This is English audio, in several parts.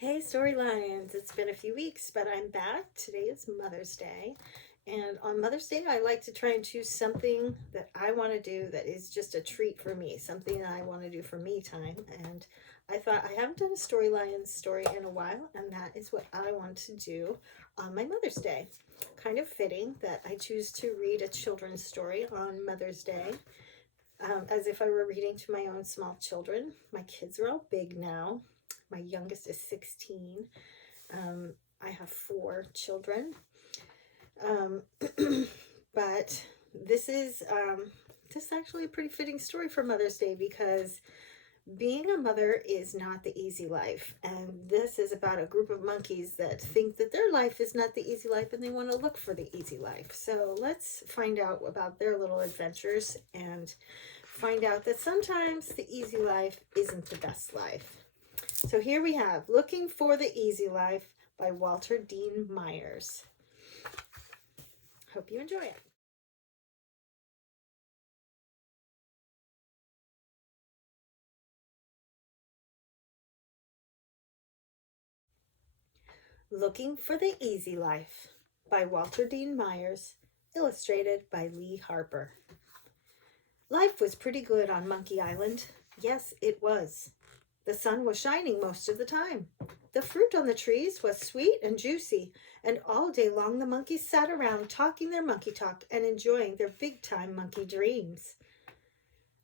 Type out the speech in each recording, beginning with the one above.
Hey, Storylines. It's been a few weeks, but I'm back. Today is Mother's Day. And on Mother's Day, I like to try and choose something that I want to do that is just a treat for me, something that I want to do for me time. And I thought I haven't done a Storylines story in a while, and that is what I want to do on my Mother's Day. Kind of fitting that I choose to read a children's story on Mother's Day, as if I were reading to my own small children. My kids are all big now. My youngest is 16. I have 4 children. Um, but this is just actually a pretty fitting story for Mother's Day because being a mother is not the easy life. And this is about a group of monkeys that think that their life is not the easy life and they want to look for the easy life. So let's find out about their little adventures and find out that sometimes the easy life isn't the best life. So here we have Looking for the Easy Life by Walter Dean Myers. Hope you enjoy it. Looking for the Easy Life by Walter Dean Myers, illustrated by Lee Harper. Life was pretty good on Monkey Island. Yes, it was. The sun was shining most of the time. The fruit on the trees was sweet and juicy, and all day long the monkeys sat around talking their monkey talk and enjoying their big-time monkey dreams.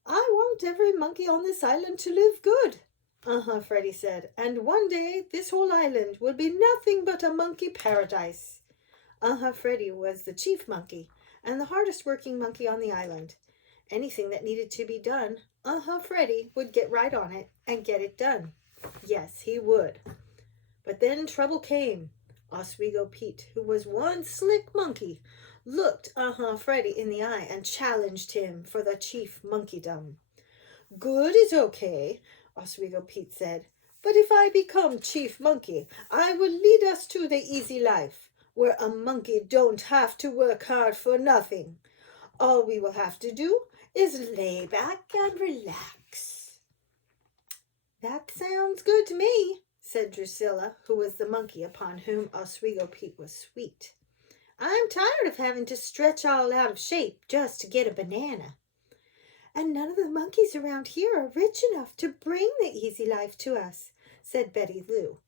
I want every monkey on this island to live good, Freddie said, and one day this whole island will be nothing but a monkey paradise. Freddie was the chief monkey and the hardest working monkey on the island. Anything that needed to be done, Freddie would get right on it and get it done. Yes, he would. But then trouble came. Oswego Pete, who was one slick monkey, looked Freddie in the eye and challenged him for the chief monkeydom. Good is okay, Oswego Pete said, but if I become chief monkey, I will lead us to the easy life, where a monkey don't have to work hard for nothing. All we will have to do is lay back and relax. That sounds good to me, said Drusilla, who was the monkey upon whom Oswego Pete was sweet. I'm tired of having to stretch all out of shape just to get a banana. And none of the monkeys around here are rich enough to bring the easy life to us, said Betty Lou.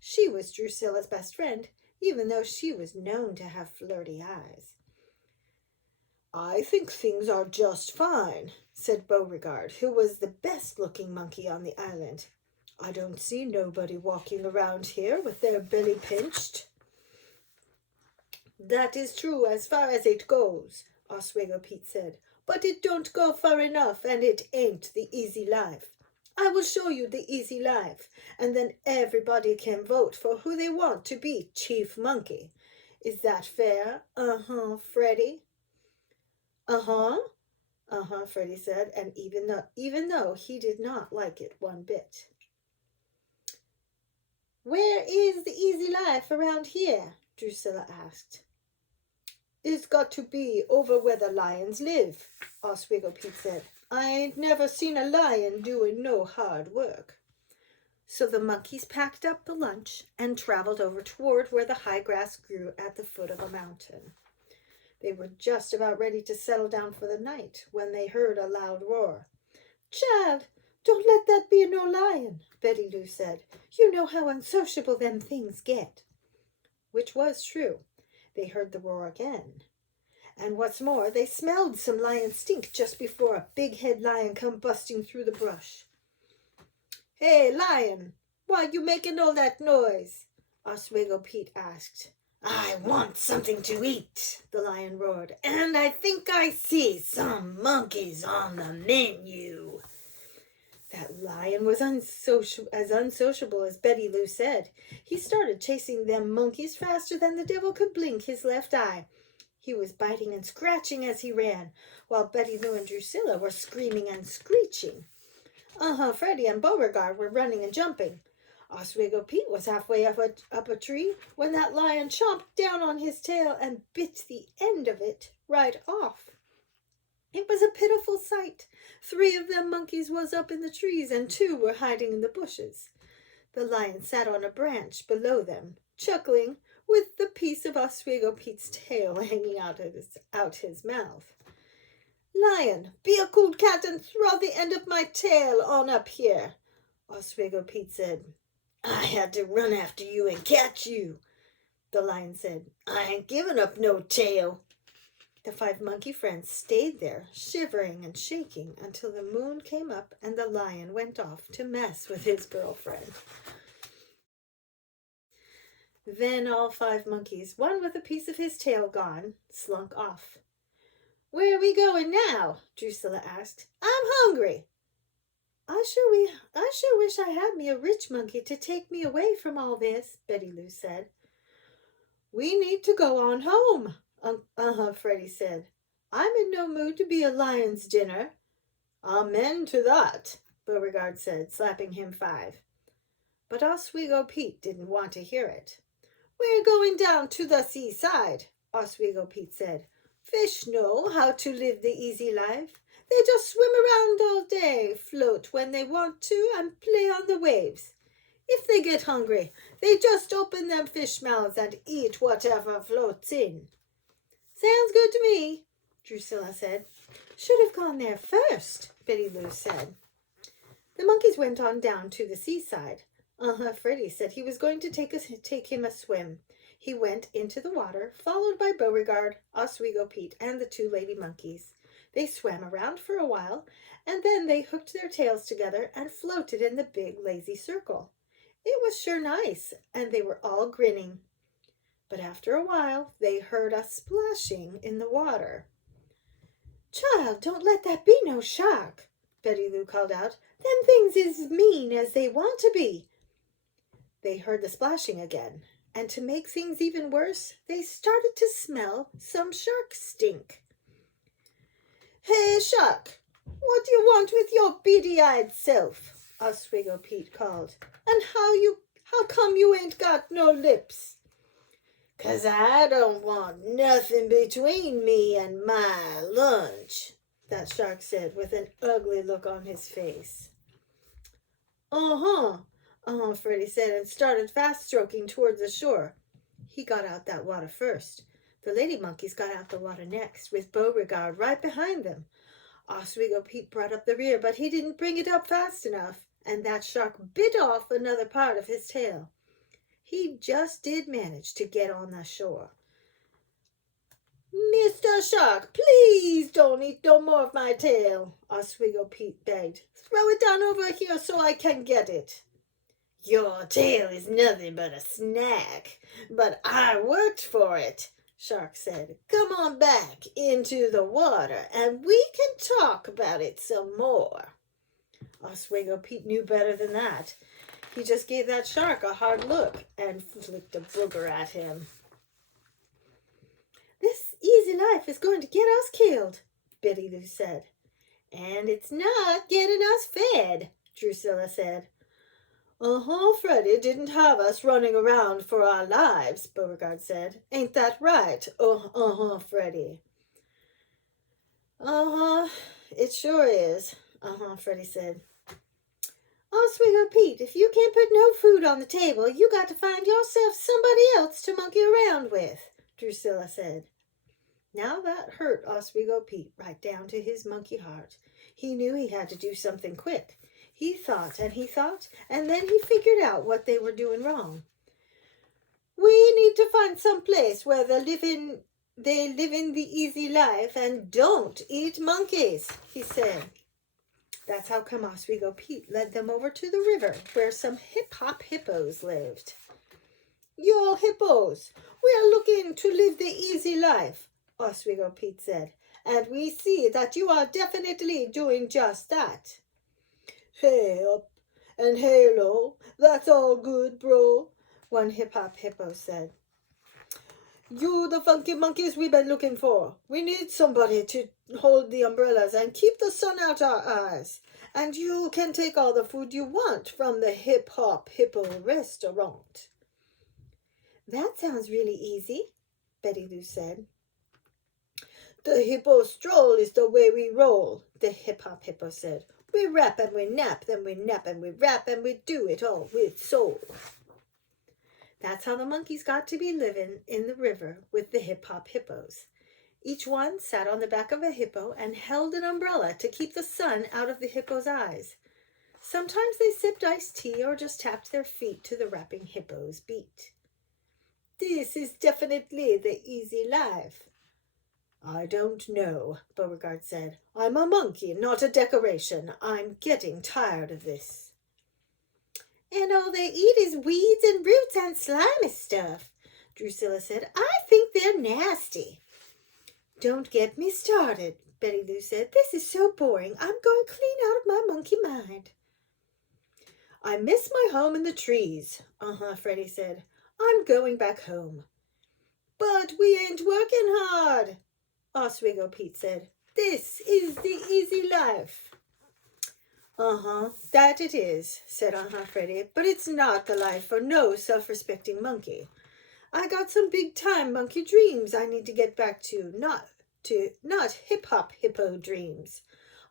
She was Drusilla's best friend, even though she was known to have flirty eyes. I think things are just fine, said Beauregard, who was the best-looking monkey on the island. I don't see nobody walking around here with their belly pinched. That is true as far as it goes, Oswego Pete said, but it don't go far enough, and it ain't the easy life. I will show you the easy life, and then everybody can vote for who they want to be chief monkey. Is that fair? Freddie? Freddie said, and even though he did not like it one bit. Where is the easy life around here? Drusilla asked. It's got to be over where the lions live, Oswego Pete said. I ain't never seen a lion doing no hard work. So the monkeys packed up the lunch and traveled over toward where the high grass grew at the foot of a mountain. They were just about ready to settle down for the night when they heard a loud roar. Child, don't let that be no lion, Betty Lou said. You know how unsociable them things get. Which was true. They heard the roar again. And what's more, they smelled some lion stink just before a big-head lion come busting through the brush. Hey, lion, why you making all that noise? Oswego Pete asked. I want something to eat, the lion roared, and I think I see some monkeys on the menu. That lion was as unsociable as Betty Lou said. He started chasing them monkeys faster than the devil could blink his left eye. He was biting and scratching as he ran, while Betty Lou and Drusilla were screaming and screeching. Freddie and Beauregard were running and jumping. Oswego Pete was halfway up a tree when that lion chomped down on his tail and bit the end of it right off. It was a pitiful sight. 3 of them monkeys was up in the trees and 2 were hiding in the bushes. The lion sat on a branch below them, chuckling, with the piece of Oswego Pete's tail hanging out his mouth. Lion, be a cool cat and throw the end of my tail on up here, Oswego Pete said. I had to run after you and catch you, the lion said. I ain't giving up no tail. The 5 monkey friends stayed there, shivering and shaking, until the moon came up and the lion went off to mess with his girlfriend. Then all 5 monkeys, one with a piece of his tail gone, slunk off. Where are we going now? Drusilla asked. I'm hungry. I sure wish I had me a rich monkey to take me away from all this, Betty Lou said. We need to go on home, Freddie said. I'm in no mood to be a lion's dinner. Amen to that, Beauregard said, slapping him 5. But Oswego Pete didn't want to hear it. We're going down to the seaside, Oswego Pete said. Fish know how to live the easy life. They just swim around all day, float when they want to, and play on the waves. If they get hungry, they just open them fish mouths and eat whatever floats in. Sounds good to me, Drusilla said. Should have gone there first, Betty Lou said. The monkeys went on down to the seaside. Freddie said he was going to take him a swim. He went into the water, followed by Beauregard, Oswego Pete, and the 2 lady monkeys. They swam around for a while, and then they hooked their tails together and floated in the big lazy circle. It was sure nice, and they were all grinning. But after a while, they heard a splashing in the water. Child, don't let that be no shark, Betty Lou called out. Them things is mean as they want to be. They heard the splashing again, and to make things even worse, they started to smell some shark stink. Hey, shark, what do you want with your beady-eyed self? Oswego Pete called. And how come you ain't got no lips? 'Cause I don't want nothing between me and my lunch, that shark said with an ugly look on his face. Freddie said, and started fast stroking towards the shore. He got out that water first. The lady monkeys got out the water next, with Beauregard right behind them. Oswego Pete brought up the rear, but he didn't bring it up fast enough, and that shark bit off another part of his tail. He just did manage to get on the shore. Mr. Shark, please don't eat no more of my tail, Oswego Pete begged. Throw it down over here so I can get it. Your tail is nothing but a snack, but I worked for it, Shark said. Come on back into the water and we can talk about it some more. Oswego Pete knew better than that. He just gave that shark a hard look and flicked a booger at him. This easy life is going to get us killed, Betty Lou said. And it's not getting us fed, Drusilla said. Freddie didn't have us running around for our lives, Beauregard said. Ain't that right? Freddie. It sure is, Freddie said. Oswego Pete, if you can't put no food on the table, you got to find yourself somebody else to monkey around with, Drusilla said. Now that hurt Oswego Pete right down to his monkey heart. He knew he had to do something quick. He thought, and then he figured out what they were doing wrong. We need to find some place where they live in the easy life and don't eat monkeys, he said. That's how come Oswego Pete led them over to the river where some hip-hop hippos lived. You're hippos. We are looking to live the easy life, Oswego Pete said, and we see that you are definitely doing just that. Hey up and hey low, that's all good, bro, one hip-hop hippo said. You the funky monkeys we've been looking for. We need somebody to hold the umbrellas and keep the sun out our eyes. And you can take all the food you want from the hip-hop hippo restaurant. That sounds really easy, Betty Lou said. The hippo stroll is the way we roll, the hip-hop hippo said. We rap and we nap, then we nap and we rap, and we do it all with soul. That's how the monkeys got to be living in the river with the hip-hop hippos. Each one sat on the back of a hippo and held an umbrella to keep the sun out of the hippo's eyes. Sometimes they sipped iced tea or just tapped their feet to the rapping hippo's beat. This is definitely the easy life. I don't know, Beauregard said. I'm a monkey, not a decoration. I'm getting tired of this. And all they eat is weeds and roots and slimy stuff, Drusilla said. I think they're nasty. Don't get me started, Betty Lou said. This is so boring. I'm going clean out of my monkey mind. I miss my home in the trees, Freddie said. I'm going back home. But we ain't working hard, Oswego Pete said. This is the easy life. That it is, said Freddie, but it's not the life for no self-respecting monkey. I got some big-time monkey dreams I need to get back to, not hip-hop hippo dreams.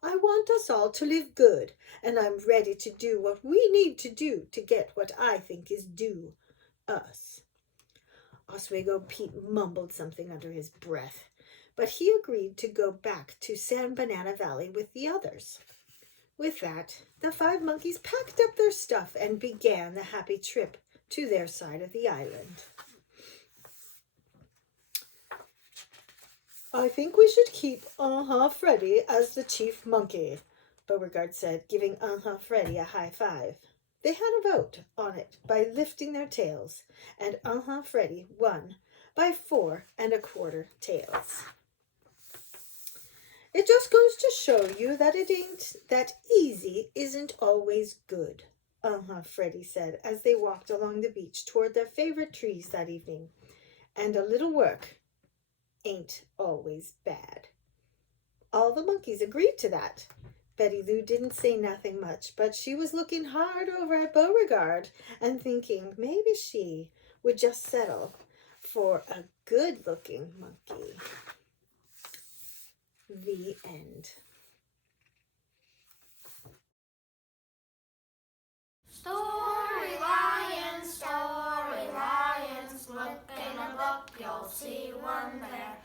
I want us all to live good, and I'm ready to do what we need to do to get what I think is due us. Oswego Pete mumbled something under his breath, but he agreed to go back to San Banana Valley with the others. With that, the 5 monkeys packed up their stuff and began the happy trip to their side of the island. I think we should keep Freddie as the chief monkey, Beauregard said, giving Freddie a high five. They had a vote on it by lifting their tails, and Freddie won by 4 1/4 tails. It just goes to show you that it ain't that easy isn't always good, Freddie said as they walked along the beach toward their favorite trees that evening. And a little work ain't always bad. All the monkeys agreed to that. Betty Lou didn't say nothing much, but she was looking hard over at Beauregard and thinking maybe she would just settle for a good-looking monkey. The end. Story lions, look in a book, you'll see one there.